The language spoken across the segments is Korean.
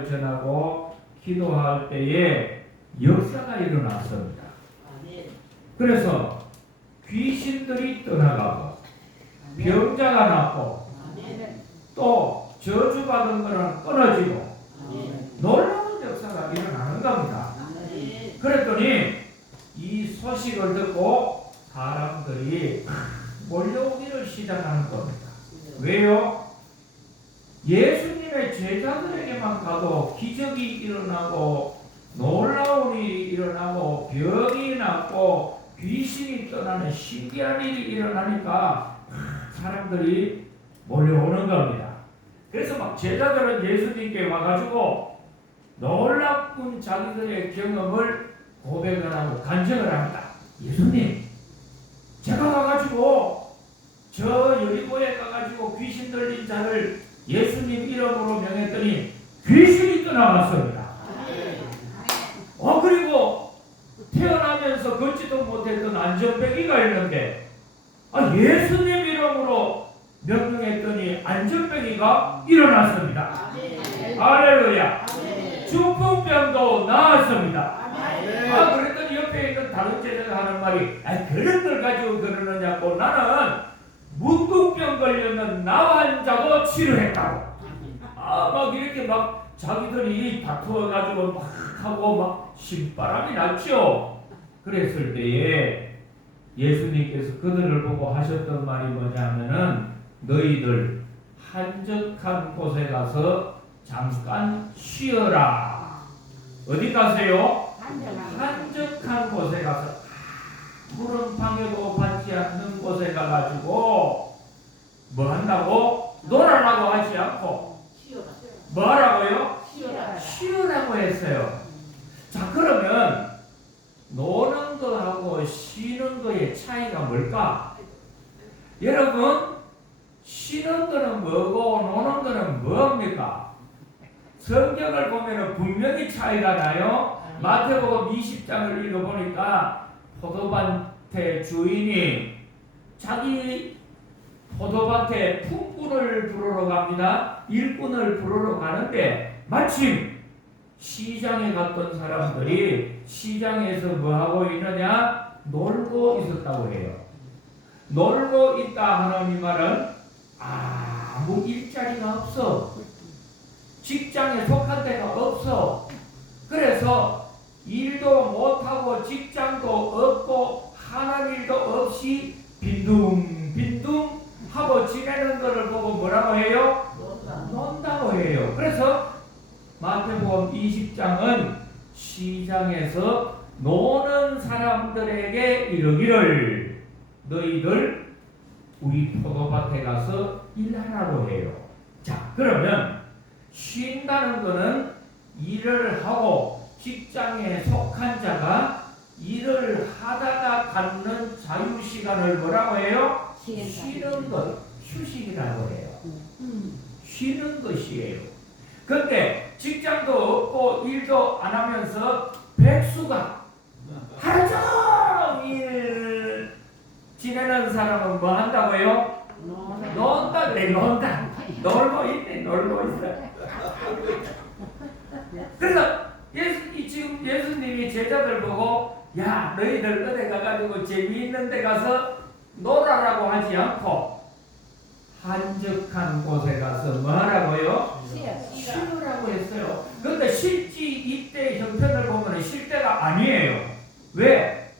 복음을 전하고 기도할 때에 역사가 일어났습니다. 그래서 귀신들이 떠나가고 병자가 낫고 또 저주받은 것은 끊어지고 놀라운 역사가 일어나는 겁니다. 그랬더니 이 소식을 듣고 사람들이 몰려오기를 시작하는 겁니다. 왜요? 예수님의 제자들에게만 가도 기적이 일어나고 놀라운 일이 일어나고 병이 낫고 귀신이 떠나는 신기한 일이 일어나니까 사람들이 몰려오는 겁니다. 그래서 막 제자들은 예수님께 와가지고 놀랍군 자기들의 경험을 고백을 하고 간증을 합니다. 예수님, 제가 가가지고 저 여리고에 가가지고 귀신 들린 자를 예수님 이름으로 명했더니 귀신이 떠나갔습니다. 그리고 태어나면서 걷지도 못했던 안전병이가 있는데 예수님 이름으로 명령했더니 안전병이가 일어났습니다. 할렐루야. 중풍병도 나았습니다. 그랬더니 옆에 있는 다른 제자가 하는 말이 그런 걸 가지고 그러느냐고, 나는 문둥병 걸렸는 나 환자도 치료했다고. 막 이렇게 막 자기들이 다투어가지고 막 하고 막 신바람이 났죠. 그랬을 때에 예수님께서 그들을 보고 하셨던 말이 뭐냐면은, 너희들 한적한 곳에 가서 잠깐 쉬어라. 어디 가세요? 한적한 곳에 가서 아무런 방해도 받지 않는 곳에 가가지고 뭐 한다고? 놀아라고 하지 않고 뭐 하라고요? 쉬어라고 했어요. 자, 그러면 노는 거하고 쉬는 거의 차이가 뭘까? 여러분, 쉬는 거는 뭐고 노는 거는 뭐입니까? 성경을 보면 분명히 차이가 나요. 마태복음 20장을 읽어보니까 포도밭의 주인이 자기 포도밭에 품꾼을 부르러 갑니다. 일꾼을 부르러 가는데 마침 시장에 갔던 사람들이 시장에서 뭐하고 있느냐? 놀고 있었다고 해요. 놀고 있다 하는 이 말은 아무 일자리가 없어. 직장에 속한 데가 없어. 그래서 일도 못하고 직장도 없고 하는 일도 없이 빈둥빈둥 하고 지내는 것을 보고 뭐라고 해요? 논다고 해요. 그래서 마태복음 20장은 시장에서 노는 사람들에게 이르기를 너희들 우리 포도밭에 가서 일하라고 해요. 자, 그러면 쉰다는 것은 일을 하고 직장에 속한 자가 일을 하다가 갖는 자유시간을 뭐라고 해요? 쉬는 것, 휴식이라고 해요. 쉬는 것이에요. 근데 직장도 없고 일도 안 하면서 백수가 하루 종일 지내는 사람은 뭐 한다고요? 논다 그래, 논다. 놀고 있네, 놀고 있어. 그래서 지금 예수님이 제자들 보고 야, 너희들 어디 가가지고 재미있는 데 가서 놀아라고 하지 않고 한적한 곳에 가서 뭐 하라고요? 쉬으라고 했어요. 그런데 실제 이때 형편을 보면 쉴 때가 아니에요. 왜?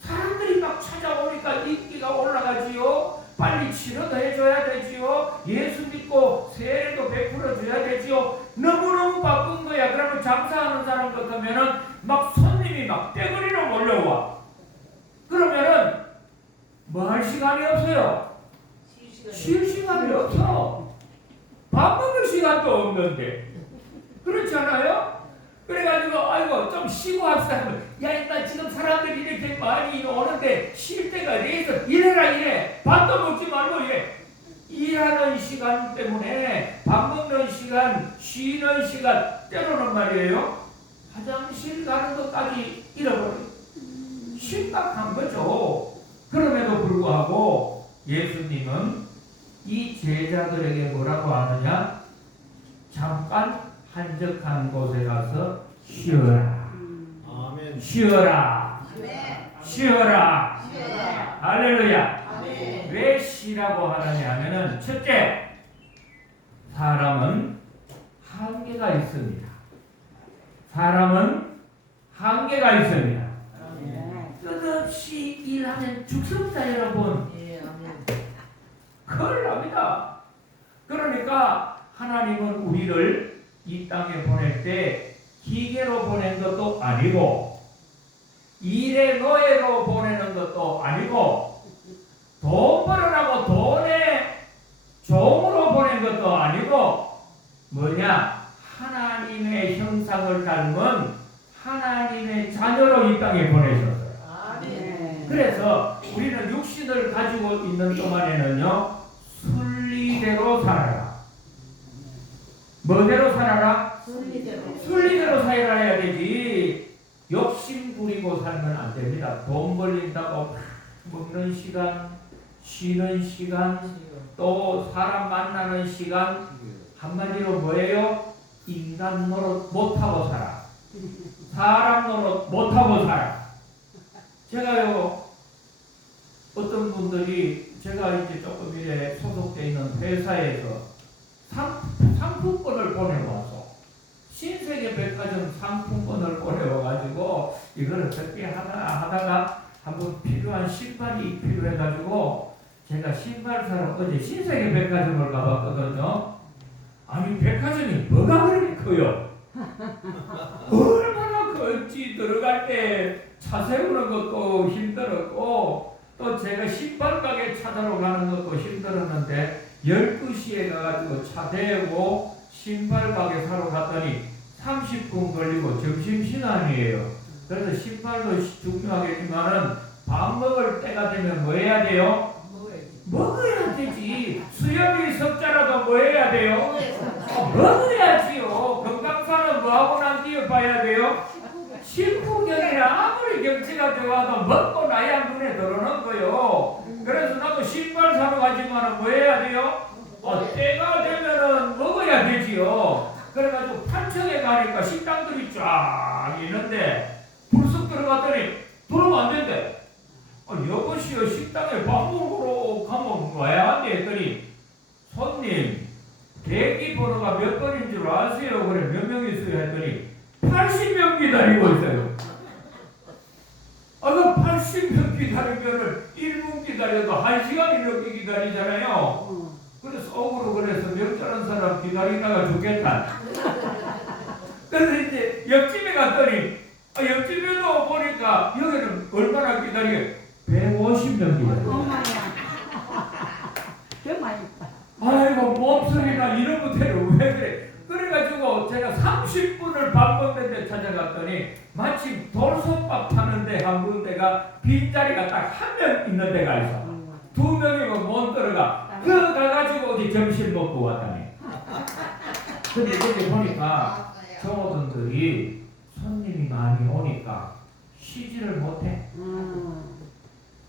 사람들이 막 찾아오니까 인기가 올라가지요. 빨리 치료도 해줘야 되지요. 예수 믿고 세례도 베풀어줘야 되지요. 너무너무 바쁜 거야. 그러면 장사하는 사람 같으면은 막 손님이 막 떼거리로 몰려와. 그러면은 뭐 할 시간이 없어요. 쉴 시간이 없어. 밥 먹을 시간도 없는데. 그렇지 않아요? 그래가지고 아이고 좀 쉬고 합시다. 야, 일단 지금 사람들이 이렇게 많이 오는데 쉴 때가 돼서 이래라 이래. 밥도 먹지 말고 이래. 일하는 시간 때문에 밥 먹는 시간, 쉬는 시간, 때로는 말이에요. 화장실 가는 것까지 잃어버려요. 심각한 거죠. 그럼에도 불구하고 예수님은 이 제자들에게 뭐라고 하느냐? 잠깐 한적한 곳에 가서 쉬어라. 아멘. 쉬어라. 쉬어라. 쉬어라. 할렐루야. 아멘. 왜 쉬라고 하느냐 하면은 첫째, 사람은 한계가 있습니다. 사람은 한계가 있습니다. 끝없이 일하면 죽습니다, 여러분. 예, 아멘. 큰일 납니다. 그러니까 하나님은 우리를 이 땅에 보낼 때 기계로 보낸 것도 아니고 일의 노예로 보내는 것도 아니고 돈 벌으라고 돈의 종으로 보낸 것도 아니고 뭐냐? 하나님의 형상을 닮은 하나님의 자녀로 이 땅에 보내셨어요. 아멘. 그래서 우리는 육신을 가지고 있는 동안에는요, 순리대로 살아라. 뭐대로 살아라? 순리대로. 순리대로 살아야 되지. 욕심 부리고 살면 안 됩니다. 돈 벌린다고 먹는 시간, 쉬는 시간, 또 사람 만나는 시간, 한마디로 뭐예요? 인간 노릇 못하고 살아. 사람 노릇 못하고 살아. 제가요, 어떤 분들이 제가 이제 조금 이래 소속되어 있는 회사에서 상품권을 보내와서 신세계 백화점 상품권을 보내와가지고 이걸 어떻게 하다가 한번 필요한 신발이 필요해가지고 제가 신발 사러 어제 신세계 백화점을 가봤거든요. 아니 백화점이 뭐가 그렇게 커요? 얼마나 클지 들어갈 때 차 세우는 것도 힘들었고 또 제가 신발 가게 찾아러 가는 것도 힘들었는데 12시에 가가지고 차 대고 신발 가게 사러 갔더니 30분 걸리고 점심시간이에요. 그래서 신발도 중요하겠지만은 밥 먹을 때가 되면 뭐 해야 돼요? 먹어야 되지. 수염이 섭자라도 뭐 해야 돼요? 먹어야지요. 건강사는 뭐하고 난 뒤에 봐야 돼요? 식후경이라 아무리 경치가 좋아도 먹고 나야 눈에 들어오는 거요. 그래서 나도 신발 사러 가지만은 뭐 해야 돼요? 때가 되면은 먹어야 되지요. 그래가지고 판청에 가니까 식당들이 쫙 있는데 불쑥 들어갔더니 들어오면 안 된대. 여보시오 식당에 밥 먹으러 가면 와야 한대 했더니 손님 대기 번호가 몇 번인 줄 아세요? 그래 몇 명 있어요? 했더니 80명 기다리고 있어요. 그 80명 기다리면은 1분 기다려도 1시간이 넘게 기다리잖아요. 그래서 억울로 그래서 명절한 사람 기다리다가 죽겠다. 그래서 이제 옆집에 갔더니 옆집에도 보니까 여기는 얼마나 기다리게 150명 기다려. 엄마야. 정말 있다. 아이고 몸소리나 이런 것들은 왜 그래? 그래가지고 제가 30분을 밥 먹는 데 찾아갔더니 마침 돌솥밥 파는데 한 군데가 빈자리가 딱 한 명 있는 데가 있어. 2명이고 못 들어가. 가가지고 어디 점심 먹고 왔다니. 근데 거기 보니까 종업원들이 손님이 많이 오니까 쉬지를 못해.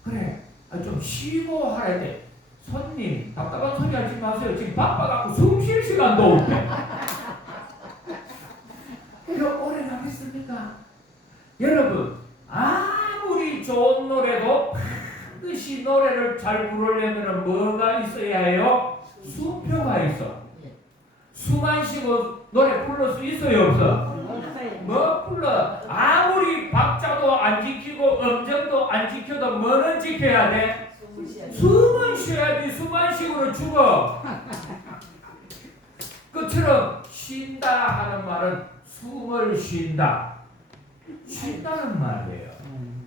그래, 좀 쉬고 하라 돼. 손님, 답답한 소리 하지 마세요. 지금 바빠갖고 숨 쉴 시간도 없대. 이거 오래 가겠습니까? 여러분, 아무리 좋은 노래도 반드시 노래를 잘 부르려면 뭐가 있어야 해요? 수표가 있어. 숨 안 쉬고 노래 부를 수 있어요, 없어? 뭐 불러? 아무리 박자도 안 지키고 음정도 안 지켜도 뭐는 지켜야 돼? 숨은 쉬어야지. 숨 안 쉬고는 죽어. 그처럼 쉰다 하는 말은 숨을 쉰다. 쉰다는 말이에요.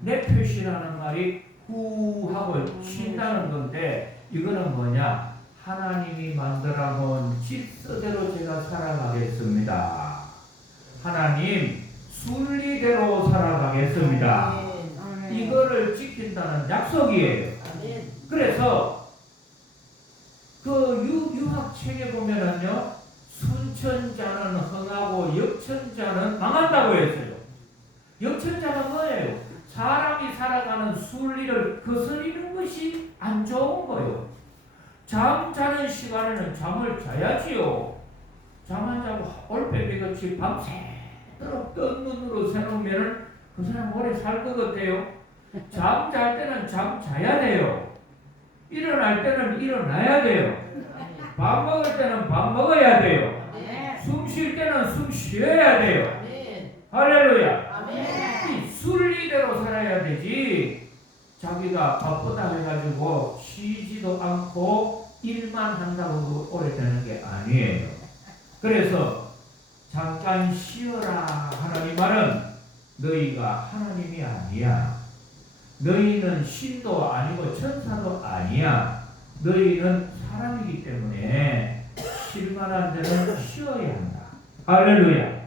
내 표시라는 말이 후 하고 쉰다는 건데 이거는 뭐냐? 하나님이 만들어 놓은 질서대로 제가 살아가겠습니다. 하나님 순리대로 살아가겠습니다. 이거를 지킨다는 약속이에요. 그래서 그 유학책에 보면은요, 순천자는 흥하고 역천자는 망한다고 했어요. 역천자는 뭐예요? 사람이 살아가는 순리를 거스리는 것이 안 좋은 거예요. 잠 자는 시간에는 잠을 자야지요. 잠 안 자고 올빼미같이 밤새도록 뜬 눈으로 새놓으면 그 사람 오래 살 것 같아요. 잠잘 때는 잠 자야 돼요. 일어날 때는 일어나야 돼요. 밥 먹을 때는 밥 먹어야 돼요. 숨 쉴 때는 숨 쉬어야 돼요. 할렐루야. 이 순리대로 살아야 되지. 자기가 바쁘다 해가지고 쉬지도 않고 일만 한다고 오래 되는 게 아니에요. 그래서 잠깐 쉬어라 하나님 말은 너희가 하나님이 아니야. 너희는 신도 아니고 천사도 아니야. 너희는 사람이기 때문에 쉴 만한 데는 쉬어야 한다. 할렐루야.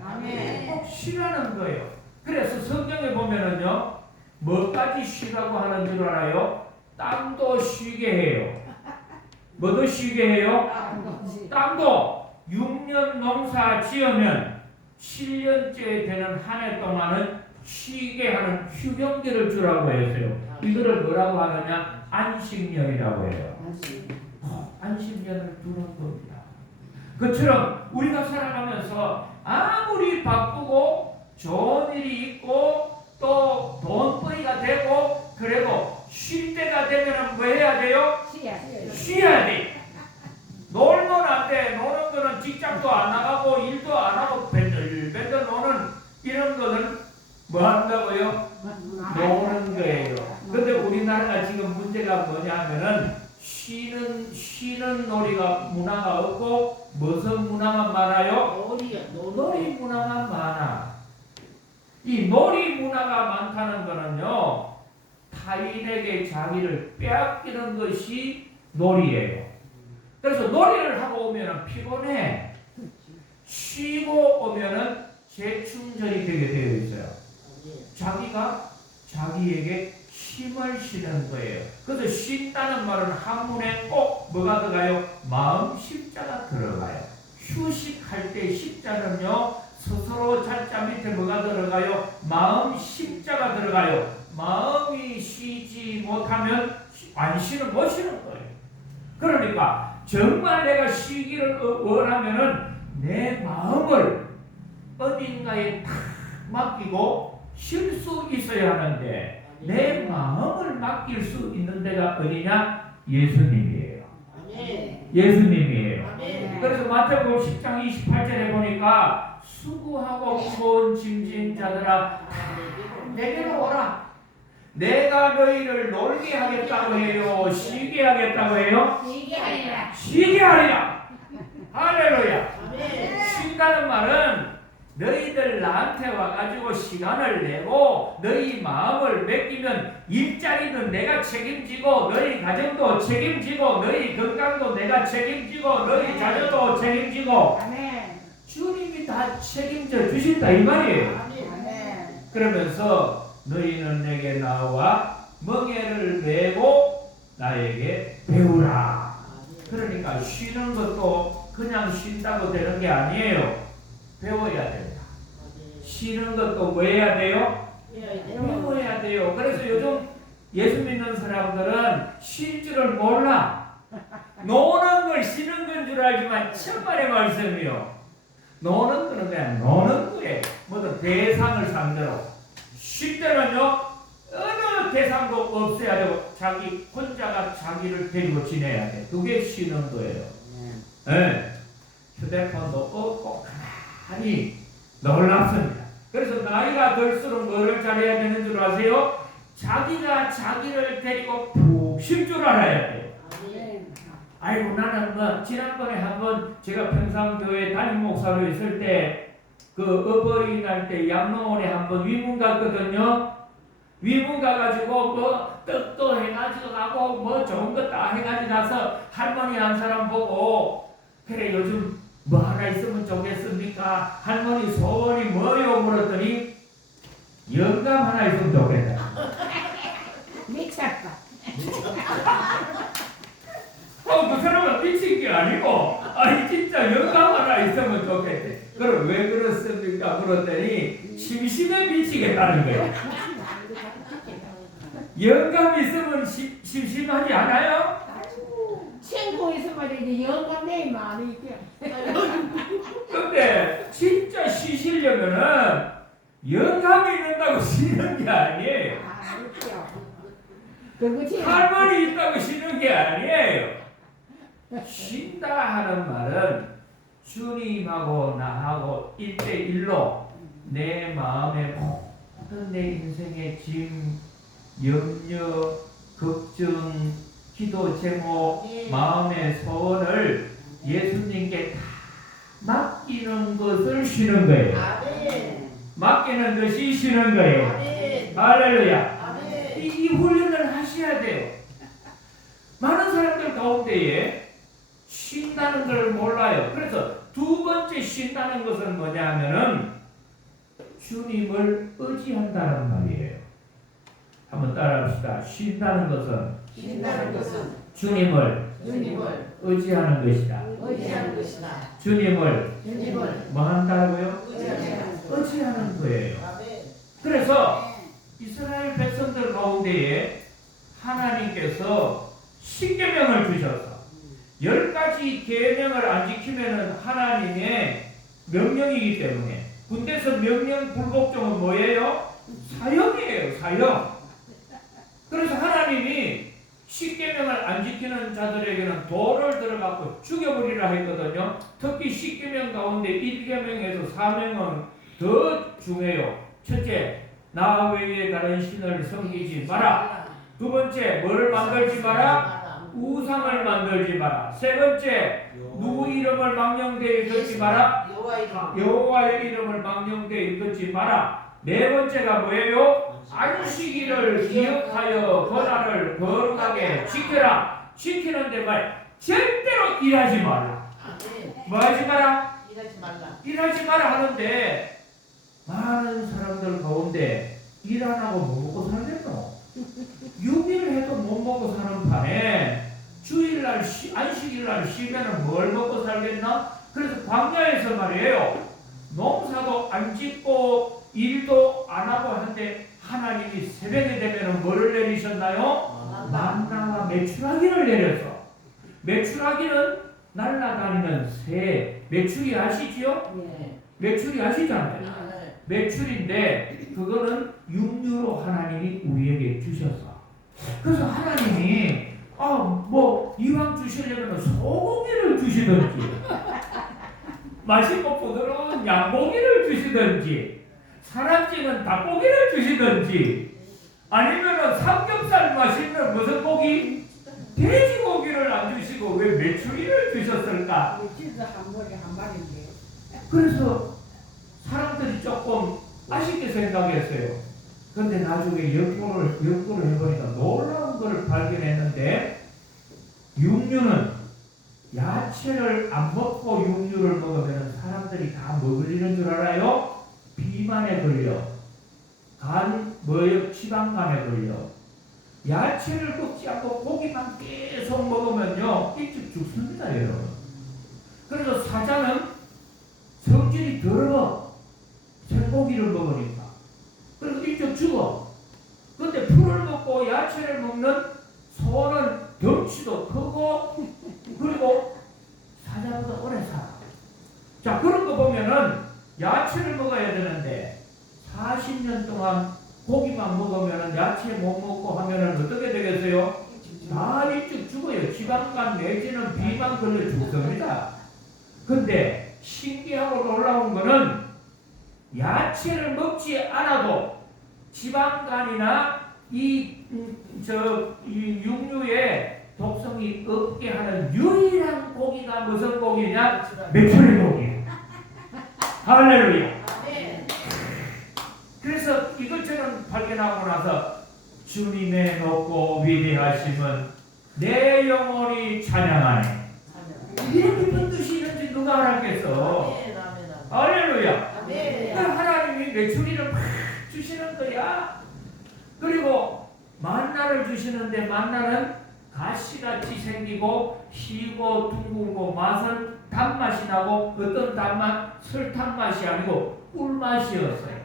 꼭 쉬라는 거예요. 그래서 성경에 보면은요, 뭐까지 쉬라고 하는 줄 알아요? 땅도 쉬게 해요. 뭐도 쉬게 해요? 땅도 6년 농사 지으면 7년째 되는 한 해 동안은 쉬게 하는 휴경기를 주라고 했어요. 이거를 뭐라고 하느냐? 안식년이라고 해요. 안식년을 두는 겁니다. 그처럼 우리가 살아가면서 아무리 바쁘고 좋은 일이 있고 또 돈벌이가 되고 그래도 쉴 때가 되면 뭐 해야 돼요? 쉬어야 돼. 놀면 안 돼. 노는 거는 직장도 안 나가고 일도 안 하고 밴들밴들 노는 이런 거는 뭐 한다고요? 노는 거예요. 근데 우리나라가 지금 문제가 뭐냐면은 쉬는 놀이가 문화가 없고 무슨 문화가 많아요? 놀이 문화가 많아. 이 놀이 문화가 많다는 거는요, 타인에게 자기를 빼앗기는 것이 놀이예요. 그래서 놀이를 하고 오면은 피곤해. 쉬고 오면은 재충전이 되게 되어 있어요. 자기가 자기에게 힘을 실는 거예요. 그래서 쉰다는 말은 한문에 꼭 뭐가 들어가요? 마음 십자가 들어가요. 휴식할 때 십자는요, 스스로 자자 밑에 뭐가 들어가요? 마음 십자가 들어가요. 마음이 쉬지 못하면 안 쉬는 못 쉬는 거예요. 그러니까 정말 내가 쉬기를 원하면은 내 마음을 어딘가에 탁 맡기고 쉴 수 있어야 하는데 내 마음을 맡길 수 있는 데가 어디냐? 예수님이에요. 예수님이에요. 그래서 마태복음 10장 28절에 보니까 수고하고 무거운 짐진 자들아 내게로 오라. 내가 너희를 놀게 하겠다고 해요? 쉬게 하겠다고 해요? 쉬게 하리라. 할렐루야. 쉰다는 말은 너희들 나한테 와가지고 시간을 내고 너희 마음을 맡기면 일자리는 내가 책임지고 너희 가정도 책임지고 너희 건강도 내가 책임지고 너희 자녀도 책임지고 주님이 다 책임져 주신다 이 말이에요. 그러면서 너희는 내게 나와 멍에를 메고 나에게 배우라. 그러니까 쉬는 것도 그냥 쉰다고 되는 게 아니에요. 배워야 된다. 쉬는 것도 뭐 해야 돼요? 배워야 돼요. 그래서 요즘 예수 믿는 사람들은 쉴 줄을 몰라. 노는 걸 쉬는 건 줄 알지만 천만의 말씀이요. 노는 거는 그냥 노는 거예요. 뭐든 대상을 상대로. 쉴 때는요, 어느 대상도 없어야 되고 자기 혼자가 자기를 데리고 지내야 돼. 그게 쉬는 거예요. 네. 휴대폰도 없고 가만히 놀랍습니다. 그래서 나이가 들수록 뭐를 잘해야 되는 줄 아세요? 자기가 자기를 데리고 푹 쉴 줄 알아야 돼요. 아이고 나는 뭐 지난번에 한번 제가 평상교회 담임 목사로 있을 때 그 어버이날 때 양로원에 한번 위문 갔거든요. 위문 가가지고 뭐 떡도 해가지고 가고 뭐 좋은 거 다 해가지고 나서 할머니 한 사람 보고 그래 요즘 뭐 하나 있으면 좋겠습니까? 할머니 소원이 뭐요? 물었더니 영감 하나 있으면 좋겠다. 미쳤다. 그 사람은 미친 게 아니고 아니 진짜 영감 하나 있으면 좋겠대. 그럼 왜 그렇습니까? 물었더니 심심해 미치겠다는 거예요. 영감 있으면 심심하지 않아요? 친구 있으면 이제 영감 내 마음이 있게. 근데 진짜 쉬시려면은 영감이 있는다고 쉬는 게 아니에요. 그거지. 할머니 있다고 쉬는 게 아니에요. 쉰다 하는 말은 주님하고 나하고 1대1로 내 마음의 모든 내 인생의 짐, 염려, 걱정, 기도 제목, 마음의 소원을 예수님께 다 맡기는 것을 쉬는 거예요. 아멘. 맡기는 것이 쉬는 거예요. 아멘. 할렐루야. 아멘. 이 훈련을 하셔야 돼요. 많은 사람들 가운데에 쉰다는 걸 몰라요. 그래서 두 번째 쉰다는 것은 뭐냐 하면은 주님을 의지한다는 말이에요. 한번 따라합시다. 쉰다는 것은 신나는 것은 주님을 주님을 의지하는 것이다. 의지하는 것이다. 주님을 주님을 뭐 한다고요? 의지하는 것. 의지하는 거예요. 아멘. 그래서 이스라엘 백성들 가운데에 하나님께서 십계명을 주셔서 10가지 계명을 안 지키면은 하나님의 명령이기 때문에 군대에서 명령 불복종은 뭐예요? 사형이에요. 사형. 그래서 하나님이 십계명을 안 지키는 자들에게는 돌을 들어갖고 죽여버리라 했거든요. 특히 십계명 가운데 1계명에서 4명은 더 중요해요. 첫째, 나 외에 다른 신을 섬기지 마라. 두 번째, 뭐를 만들지 마라? 우상을 만들지 마라. 세 번째, 누구 이름을 망령되이 듣지 마라? 여호와의 이름을 망령되이 듣지 마라. 네 번째가 뭐예요? 안식일을 기억하여 그날을 거룩하게 지켜라. 지키는데 말 절대로 일하지 마라. 뭐 하지 마라? 일하지 말라. 일하지 마라 하는데 많은 사람들 가운데 일 안 하고 뭐 먹고 살겠노? 6일 해도 못 먹고 사는 판에 주일날 안식일날 쉬면은 뭘 먹고 살겠나? 그래서 광야에서 말이에요. 농사도 안 짓고 일도 안 하고 하는데 하나님이 새벽에 되면은 뭐를 내리셨나요? 만나와 메추라기를 내려서. 메추라기는 날아다니는 새. 메추리 아시지요? 네. 메추리 아시잖아요. 메추리인데 그거는 육류로 하나님이 우리에게 주셔서. 그래서 하나님이 뭐 이왕 주시려면 소고기를 주시든지 맛있고 부드러운 양고기를 주시든지 사람찜은 닭고기를 주시든지 아니면은 삼겹살 맛있는 무슨 고기? 돼지고기를 안 주시고 왜 메추리를 주셨을까? 진짜 한 머리 한 마리인데. 그래서 사람들이 조금 아쉽게 생각했어요. 근데 나중에 연구를 해보니까 놀라운 것을 발견했는데 육류는 야채를 안 먹고 육류를 먹으면 사람들이 다 뭐 걸리는 줄 알아요? 비만에 걸려. 지방간에 걸려. 야채를 먹지 않고 고기만 계속 먹으면요 일찍 죽습니다, 여러분. 그래서 사자는 성질이 더러워. 생고기를 먹으니까. 그래서 일찍 죽어. 근데 풀을 먹고 야채를 먹는 소는 덩치도 크고 그리고 사자보다 오래 살아. 자, 그런 거 보면은 야채를 먹어야 되는데 40년 동안 고기만 먹으면은 야채 못 먹고 하면은 어떻게 되겠어요? 다 일찍 죽어요. 지방간 내지는 비만 걸려 죽습니다. 근데 신기하고 놀라운 거는 야채를 먹지 않아도 지방간이나 이 육류의 독성이 없게 하는 유일한 고기가 무슨 고기냐? 메추리 고기. 할렐루야. 그래서 이것처럼 발견하고 나서 주님의 높고 위대하심은 내 영혼이 찬양하네. 이런 기쁜 뜻이 있는지 누가 알겠어? 할렐루야. 하나님이 메추리를 막 주시는 거야. 그리고 만나를 주시는데 만나는 가시같이 생기고 희고 둥글고 맛은 단맛이 나고 어떤 단맛? 설탕 맛이 아니고 꿀맛이었어요.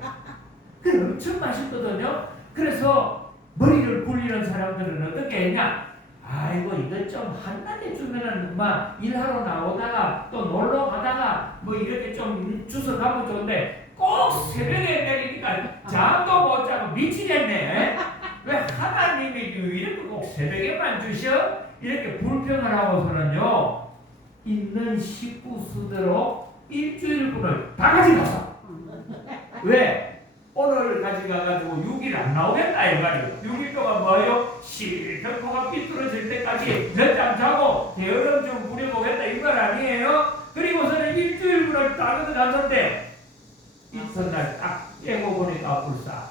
그 엄청 맛있거든요. 그래서 머리를 굴리는 사람들은 어떻게 했냐? 아이고 이것 좀 한나게 주면은 막 일하러 나오다가 또 놀러 가다가 뭐 이렇게 좀 주워 가면 좋은데 꼭 새벽에 내리니까 잠도 못 자고 미치겠네. 왜 하나님이 이렇게 꼭 새벽에만 주셔? 이렇게 불평을 하고서는요 있는 식구 수대로 일주일분을 다 가져가서 왜? 오늘 가져가가지고 6일 안 나오겠다 이 말이에요. 6일 동안 뭐예요? 실컷 코가 삐뚤어질 때까지 늦잠 자고 게으름 좀 부려보겠다 이 말 아니에요? 그리고서는 일주일분을 다 가져갔는데 이튿날 딱 깨고 보니까 불사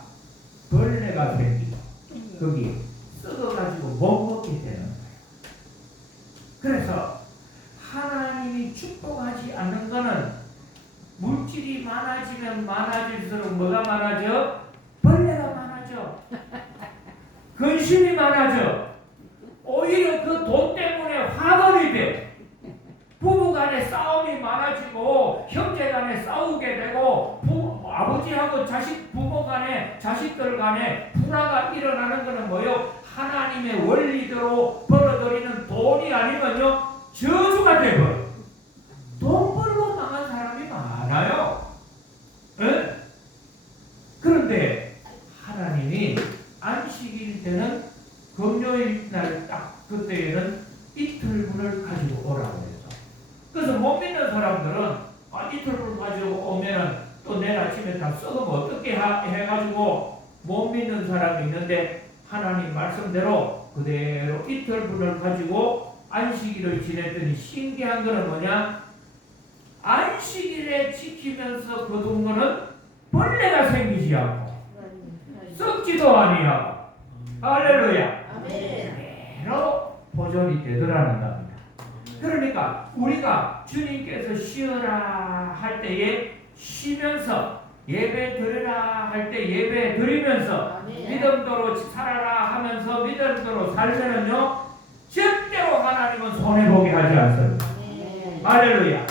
벌레가 생기고 거기 썩어가지고 못 먹게 되는 거예요. 그래서 하나님이 축복하지 않는 거는 물질이 많아지면 많아질수록 뭐가 많아져? 벌레가 많아져. 근심이 많아져. 오히려 그 돈 때문에 화벌이 돼. 부부간에 싸움이 많아지고 형제간에 싸우게 되고 아버지하고 자식 부모간에 자식들 간에 불화가 일어나는 것은 뭐요? 하나님의 원리대로 벌어들이는 돈이 아니면요 저주가 되고 돈 벌고 망한 사람이 많아요. 에? 그런데 하나님이 안식일 때는 금요일 날 딱 그때에는 이틀분을 가지고 오라고 해서 그래서 못 믿는 사람들은 이틀분 가지고 오면 또 내일 아침에 다 썩으면 어떻게 해가지고 못 믿는 사람이 있는데 하나님 말씀대로 그대로 이틀분을 가지고 안식일을 지냈더니 신기한 거는 뭐냐? 안식일에 지키면서 거둔 거는 벌레가 생기지 않고 썩지도 아니하고 할렐루야 그대로 보존이 되더라는 겁니다. 그러니까 우리가 주님께서 쉬어라 할 때에 쉬면서 예배 드리라 할 때 예배 드리면서 믿음대로 살아라 하면서 믿음대로 살면은요 절대로 하나님은 손해보게 하지 않습니다. 할렐루야.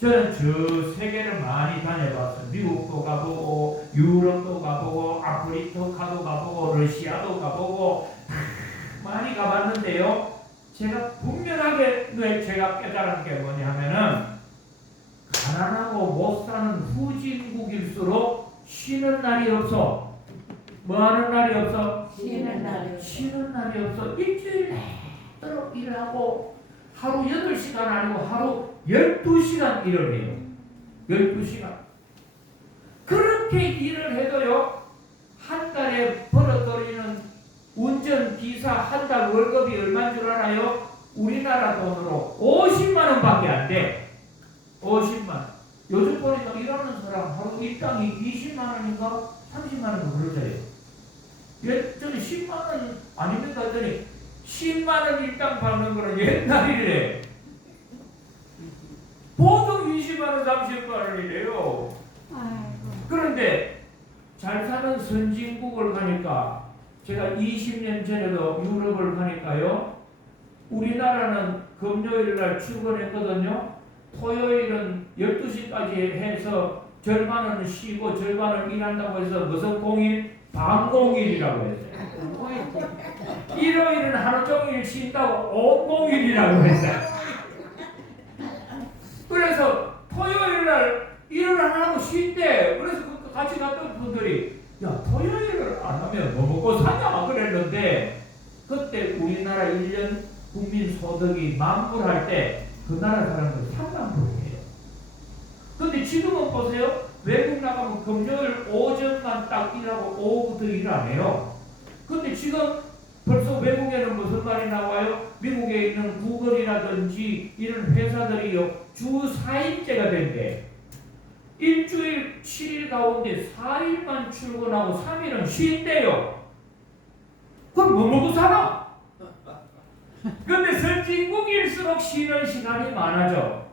저는 저 세계를 많이 다녀봤어요. 미국도 가보고 유럽도 가보고 아프리카도 가보고 러시아도 가보고 많이 가봤는데요. 제가 분명하게 제가 깨달은 게 뭐냐 하면은 가난하고 못 사는 후진국일수록 쉬는 날이 없어. 뭐 하는 날이 없어? 쉬는 날이 없어. 일주일 내도록 일하고 하루 8시간 아니고 하루 12시간 일을 해요. 12시간. 그렇게 일을 해도요, 한 달에 벌어들이는 운전기사 한 달 월급이 얼마인 줄 알아요? 우리나라 돈으로 50만 원밖에 안 돼. 50만 원. 요즘 보니까 일하는 사람 하루 일당이 20만 원인가 30만 원도 그러져요. 예전에 10만 원 아닙니까? 했더니 10만 원 일당 받는 거는 옛날이래. 보통 20만 원 30만 원이래요. 그런데 잘 사는 선진국을 가니까 제가 20년 전에도 유럽을 가니까요. 우리나라는 금요일 날 출근했거든요. 토요일은 12시까지 해서 절반은 쉬고 절반은 일한다고 해서 무슨 공일? 반공일이라고 했어요. 일요일은 하루 종일 쉰다고 온공일이라고 했어요. 그래서 토요일 날 일을 안 하고 쉰대. 그래서 같이 갔던 분들이 야 토요일을 안 하면 뭐 먹고 사냐 그랬는데 그때 우리나라 1년 국민 소득이 10,000불 할 때 그 나라 사람들 30,000불이에요. 근데 지금은 보세요. 외국 나가면 금요일 오전만 딱 일하고 오후부터 일 안 해요. 근데 지금 벌써 외국에는 무슨 말이 나와요? 미국에 있는 구글이라든지 이런 회사들이요 주 4일제가 된대. 일주일 7일 가운데 4일만 출근하고 3일은 쉰대요. 그럼 뭐 먹고 살아? 근데 선진국일수록 쉬는 시간이 많아져.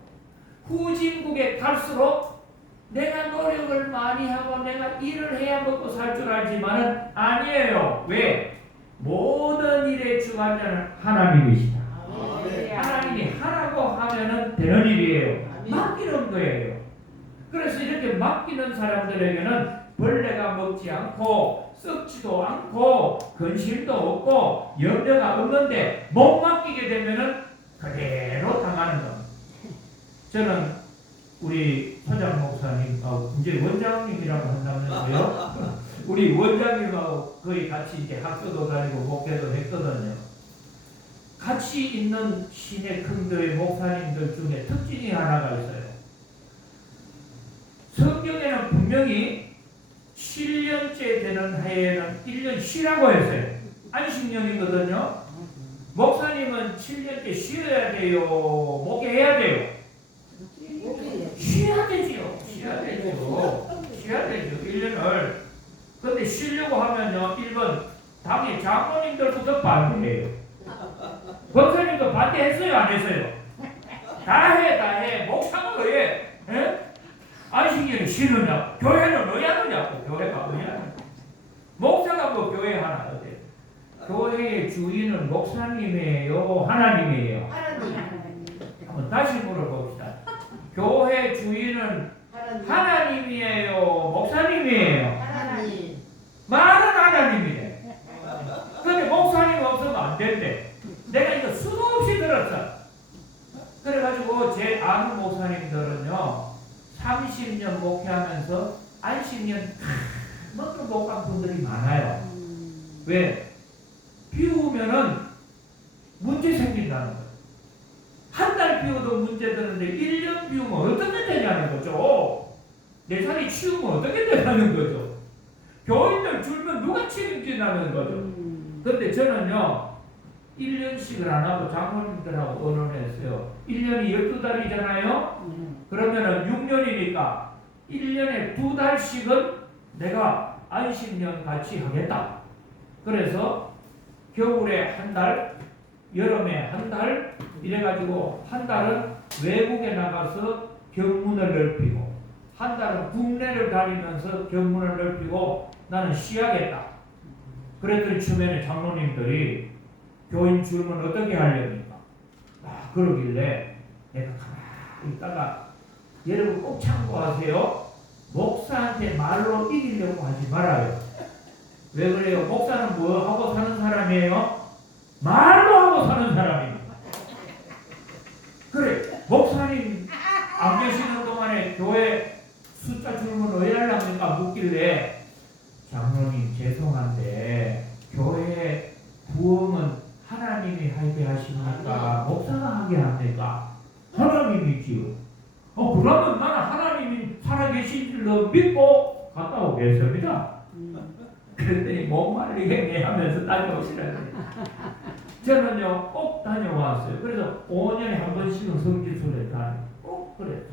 후진국에 갈수록 내가 노력을 많이 하고 내가 일을 해야 먹고 살 줄 알지만은 아니에요. 왜? 모든 일의 주관자는 하나님이시다. 하나님이 하라고 하면은 되는 일이에요. 맡기는 거예요. 그래서 이렇게 맡기는 사람들에게는 벌레가 먹지 않고 썩지도 않고 근실도 없고 염려가 없는데 못 맡기게 되면은 그대로 당하는 겁니다. 저는 우리 소장 목사님하고 이제 원장님이라고 한다면서요. 우리 원장님하고 거의 같이 이제 학교도 다니고 목회도 했거든요. 같이 있는 시내큰교회 목사님들 중에 특징이 하나가 있어요. 성경에는 분명히 7년째 되는 해에는 1년 쉬라고 했어요. 안식년이거든요. 목사님은 7년째 쉬어야 돼요? 목회해야 돼요? 쉬어야 되지요. 쉬어야 되죠. 쉬어야 되죠. 1년을. 근데 쉬려고 하면요. 1번 당연히 장로님들부터 반대해요. 권사님도 반대했어요? 안 했어요? 다 해. 목사는 왜 해? 에? 안식일은 쉬느냐? 교회는 왜 하느냐고. 교회가 뭐냐? 목사가 뭐 교회 하나 어때? 교회의 주인은 목사님이에요? 하나님이에요? 한번 다시 물어봅시다. 교회 주인은 하나님이에요? 목사님이에요? 말은 하나님이래. 근데 목사님 없으면 안 된대. 내가 이거 수도 없이 들었어. 그래가지고 제 아는 목사님들은요 30년 목회하면서 안식년 한 번도 못 간 분들이 많아요. 왜? 비우면은 문제 생긴다는 거예요. 한 달 비워도 문제 되는데 1년 비우면 어떻게 되냐는 거죠. 내 살이 치우면 어떻게 되냐는 거죠. 교인들 줄면 누가 책임지냐는 거죠. 근데 저는요 1년씩을 안 하고 장로님들하고 의논했어요. 1년이 12달이잖아요. 그러면은 6년이니까 1년에 2달씩은 내가 안식년 같이 하겠다. 그래서 겨울에 한 달, 여름에 한 달, 이래가지고 한 달은 외국에 나가서 견문을 넓히고 한 달은 국내를 다니면서 견문을 넓히고 나는 쉬어야겠다. 그랬더니 주변에 장로님들이 교인 줄면 어떻게 하려니까 그러길래 내가 가만히 있다가 여러분 꼭 참고하세요. 목사한테 말로 이기려고 하지 말아요. 왜 그래요? 목사는 뭐 하고 사는 사람이에요? 말로 하고 사는 사람입니다. 그래 목사님 안 계시는 동안에 교회 숫자 줄면 왜 하려니까 묻길래 장로님 죄송한데 교회 부흥은 하나님이 하게 하십니까? 목사가 하게 합니까? 하나님이지요. 그러면 나는 하나님이 살아계신 줄로 믿고 갔다 오겠습니다. 그랬더니 못 말리겠네 하면서 다녀오시라고. 저는요 꼭 다녀왔어요. 그래서 5년에 한 번씩은 성지순례 다녀요. 꼭 그랬어요.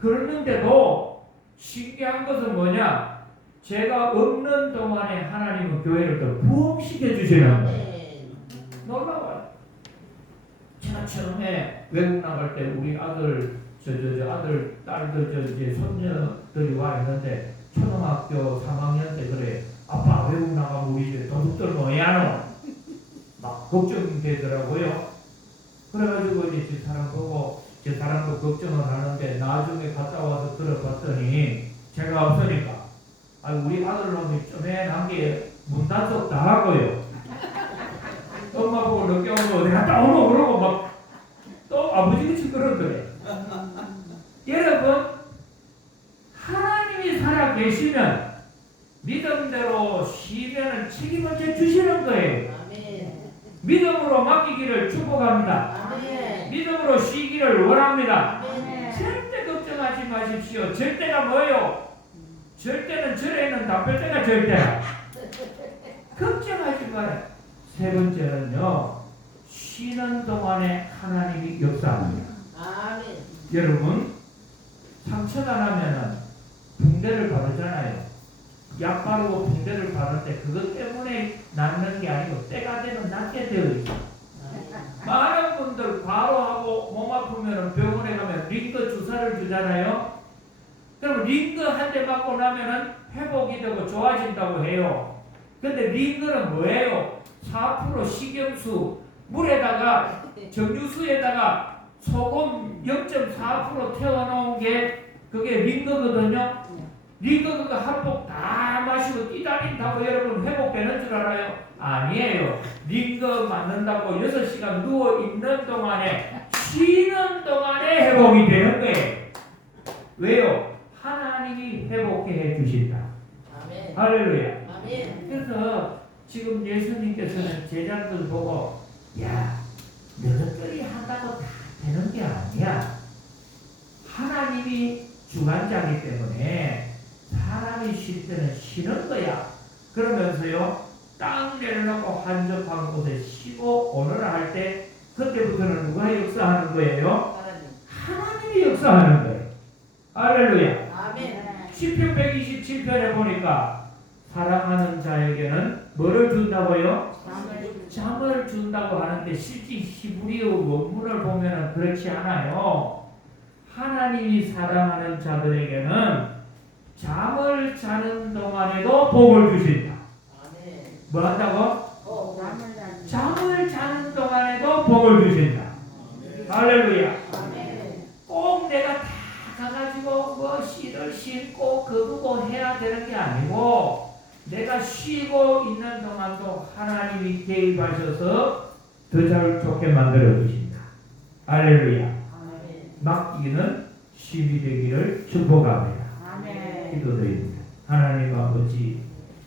그랬는데도 신기한 것은 뭐냐? 제가 없는 동안에 하나님은 교회를 더 부흥시켜 주시는 거예요. 놀라워요. 제가 처음에 외국 나갈 때 우리 아들, 아들, 딸들, 이제 손녀들이 와 있는데 초등학교 3학년 때 그래. 아빠 외국 나가면 우리 이제 도둑들 뭐야 너? 막 걱정되더라고요. 그래가지고 이제 제 사람 보고 제 사람도 걱정을 하는데 나중에 갔다 와서 들어봤더니 제가 없으니까 우리 아들놈이 쪼맨한 게 문 닫았다 하고요. 엄마 보고 늦게 오면 어디 갔다 오노 그러고 막 또 아버지같이 그러더래. 여러분 하나님이 살아계시면 믿음대로 쉬면은 책임을 져주시는 거예요. 믿음으로 맡기기를 축복합니다. 믿음으로 쉬기를 원합니다. 절대 걱정하지 마십시오. 절대가 뭐예요? 절대는 절에는 답변대가 절대야. 걱정하지 말아요. 세 번째는요. 쉬는 동안에 하나님이 역사합니다. 여러분 상처가 나면은 붕대를 바르잖아요. 약 바르고 붕대를 바를 때 그것 때문에 낫는 게 아니고 때가 되면 낫게 되어 있어요. 많은 분들 바로 하고 몸 아프면 병원에 가면 링거 주사를 주잖아요. 그럼 링거 한 대 맞고 나면은 회복이 되고 좋아진다고 해요. 근데 링거는 뭐예요? 4% 식염수 물에다가 정유수에다가 소금 0.4% 태워놓은 게 그게 링거거든요. 링거 그거 한복 다 비타민 타고 여러분 회복되는 줄 알아요? 아니에요. 링거 맞는다고 6시간 누워있는 동안에 쉬는 동안에 회복이 되는 거예요. 왜요? 하나님이 회복해 해주신다. 아멘. 할렐루야. 아멘. 그래서 지금 예수님께서는 제자들 보고 야 너희들이 한다고 다 되는 게 아니야. 하나님이 주관자이기 때문에 사람이 쉴 때는 쉬는 거야. 그러면서요 땅 내려놓고 한적한 곳에 쉬고 오너라 할 때 그때부터는 누가 역사하는 거예요? 하나님. 하나님이 역사하는 거예요. 할렐루야. 아멘. 시편 127편에 보니까 사랑하는 자에게는 뭐를 준다고요? 잠을 준다고 하는데 실제 히브리어 원문을 보면 그렇지 않아요. 하나님이 사랑하는 자들에게는 잠을 자는 동안에도 복을 주신다. 아멘. 뭐 한다고? 잠을 잠을 자는 동안에도 복을 주신다. 할렐루야. 아멘. 꼭 내가 다 가가지고 뭐 씨를 싣고 거두고 해야 되는 게 아니고 내가 쉬고 있는 동안도 하나님이 개입하셔서 더 잘 좋게 만들어 주신다. 할렐루야. 아멘. 맡기는 쉼이 되기를 축복합니다. 아멘. 기도드립니다. 하나님 아버지,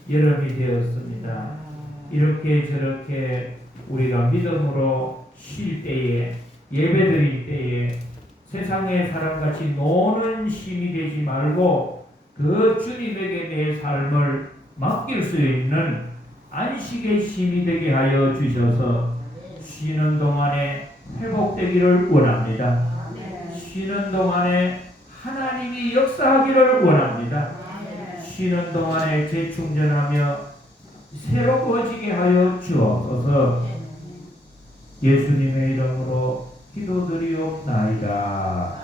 여름이 되었습니다. 이렇게 저렇게 우리가 믿음으로 쉴 때에 예배드릴 때에 세상의 사람같이 노는 쉼이 되지 말고 그 주님에게 내 삶을 맡길 수 있는 안식의 쉼이 되게 하여 주셔서 쉬는 동안에 회복되기를 원합니다. 쉬는 동안에 하나님이 역사하기를 원합니다. 쉬는 동안에 재충전하며 새로워지게 하여 주옵소서. 예수님의 이름으로 기도드리옵나이다.